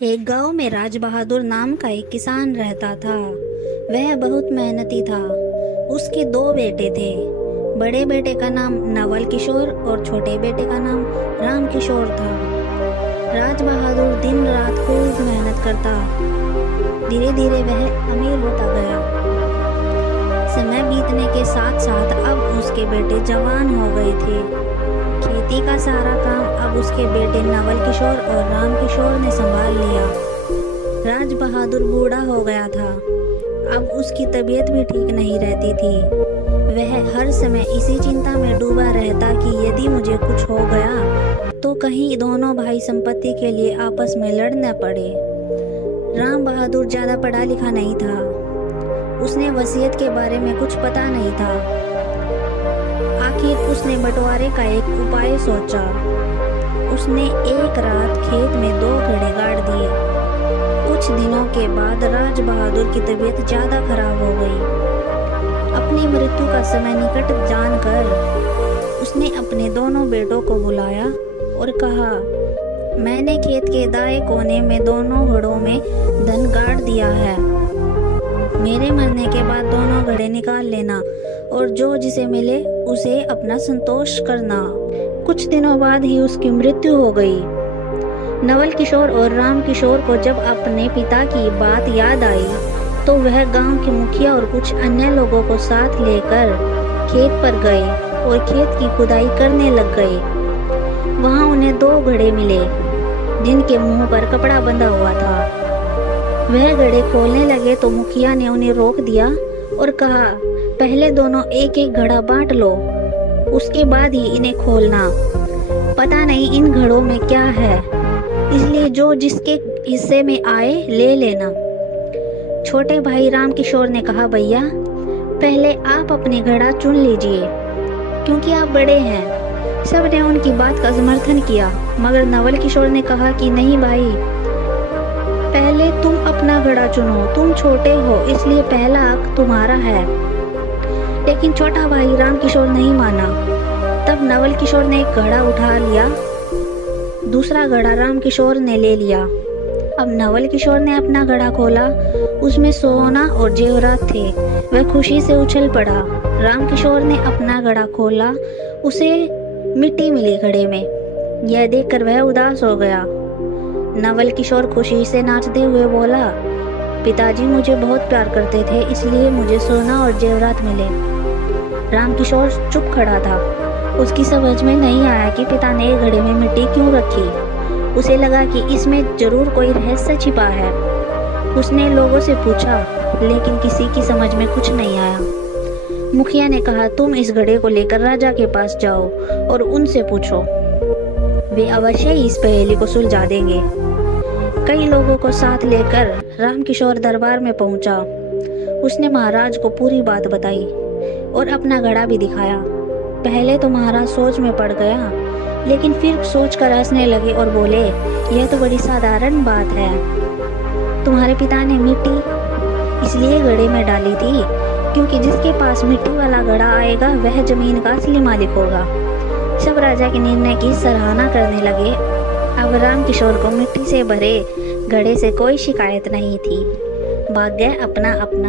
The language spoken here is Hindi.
एक गांव में राज बहादुर नाम का एक किसान रहता था। वह बहुत मेहनती था। उसके दो बेटे थे। बड़े बेटे का नाम नवल किशोर और छोटे बेटे का नाम राम किशोर था। राज बहादुर दिन रात खूब मेहनत करता। धीरे धीरे वह अमीर होता गया। समय बीतने के साथ साथ अब उसके बेटे जवान हो गए थे। खेती का सारा काम अब उसके बेटे नवल किशोर और राम किशोर ने संभाल लिया। राज बहादुर बूढ़ा हो गया था। अब उसकी तबीयत भी ठीक नहीं रहती थी। वह हर समय इसी चिंता में डूबा रहता कि यदि मुझे कुछ हो गया तो कहीं दोनों भाई संपत्ति के लिए आपस में लड़ न पड़े। राम बहादुर ज्यादा पढ़ा लिखा नहीं था। उसने वसीयत के बारे में कुछ पता नहीं था। आखिर उसने बंटवारे का एक उपाय सोचा। उसने एक रात खेत में 2 घड़े गाड़ दिए। कुछ दिनों के बाद राज बहादुर की तबीयत ज्यादा खराब हो गई। अपनी मृत्यु का समय निकट जानकर उसने अपने दोनों बेटों को बुलाया और कहा, मैंने खेत के दाएं कोने में दोनों घड़ों में धन गाड़ दिया है। मेरे मरने के बाद दोनों घड़े निकाल लेना और जो जिसे मिले उसे अपना संतोष करना। कुछ दिनों बाद ही उसकी मृत्यु हो गई। नवल किशोर और राम किशोर को जब अपने पिता की बात याद आई तो वह गांव के मुखिया और कुछ अन्य लोगों को साथ लेकर खेत पर गए और खेत की खुदाई करने लग गए। वहां उन्हें 2 घड़े मिले जिनके मुंह पर कपड़ा बंधा हुआ था। वह घड़े खोलने लगे तो मुखिया ने उन्हें रोक दिया और कहा, पहले दोनों एक एक घड़ा बांट लो, उसके बाद ही इन्हें खोलना। पता नहीं इन घड़ों में क्या है, इसलिए जो जिसके हिस्से में आए ले लेना। छोटे भाई राम किशोर ने कहा, भैया पहले आप अपनी घड़ा चुन लीजिए क्योंकि आप बड़े हैं। सबने उनकी बात का समर्थन किया मगर नवल किशोर ने कहा कि नहीं भाई, पहले तुम अपना घड़ा चुनो, तुम छोटे हो इसलिए पहला हक तुम्हारा है। लेकिन छोटा भाई राम किशोर नहीं माना। तब नवल किशोर ने एक घड़ा उठा लिया, दूसरा घड़ा राम किशोर ने ले लिया। अब नवल किशोर ने अपना घड़ा खोला, उसमें सोना और जेवरात थे। वह खुशी से उछल पड़ा। राम किशोर ने अपना घड़ा खोला, उसे मिट्टी मिली घड़े में। यह देखकर वह उदास हो गया। नवल किशोर खुशी से नाचते हुए बोला, पिताजी मुझे बहुत प्यार करते थे इसलिए मुझे सोना और जेवरात मिले। राम किशोर चुप खड़ा था। उसकी समझ में नहीं आया कि पिता ने घड़े में मिट्टी क्यों रखी। उसे लगा कि इसमें जरूर कोई रहस्य छिपा है। उसने लोगों से पूछा लेकिन किसी की समझ में कुछ नहीं आया। मुखिया ने कहा, तुम इस घड़े को लेकर राजा के पास जाओ और उनसे पूछो, वे अवश्य ही इस पहेली को सुलझा देंगे। कई लोगों को साथ लेकर राम किशोर दरबार में पहुंचा। उसने महाराज को पूरी बात बताई और अपना घड़ा भी दिखाया। पहले तो महाराज सोच में पड़ गया लेकिन फिर सोच कर हंसने लगे और बोले, यह तो बड़ी साधारण बात है। तुम्हारे पिता ने मिट्टी इसलिए घड़े में डाली थी क्योंकि जिसके पास मिट्टी वाला घड़ा आएगा वह जमीन का असली मालिक होगा। सब राजा के निर्णय की सराहना करने लगे। अब राम किशोर को मिट्टी से भरे घड़े से कोई शिकायत नहीं थी। भाग्य अपना अपना।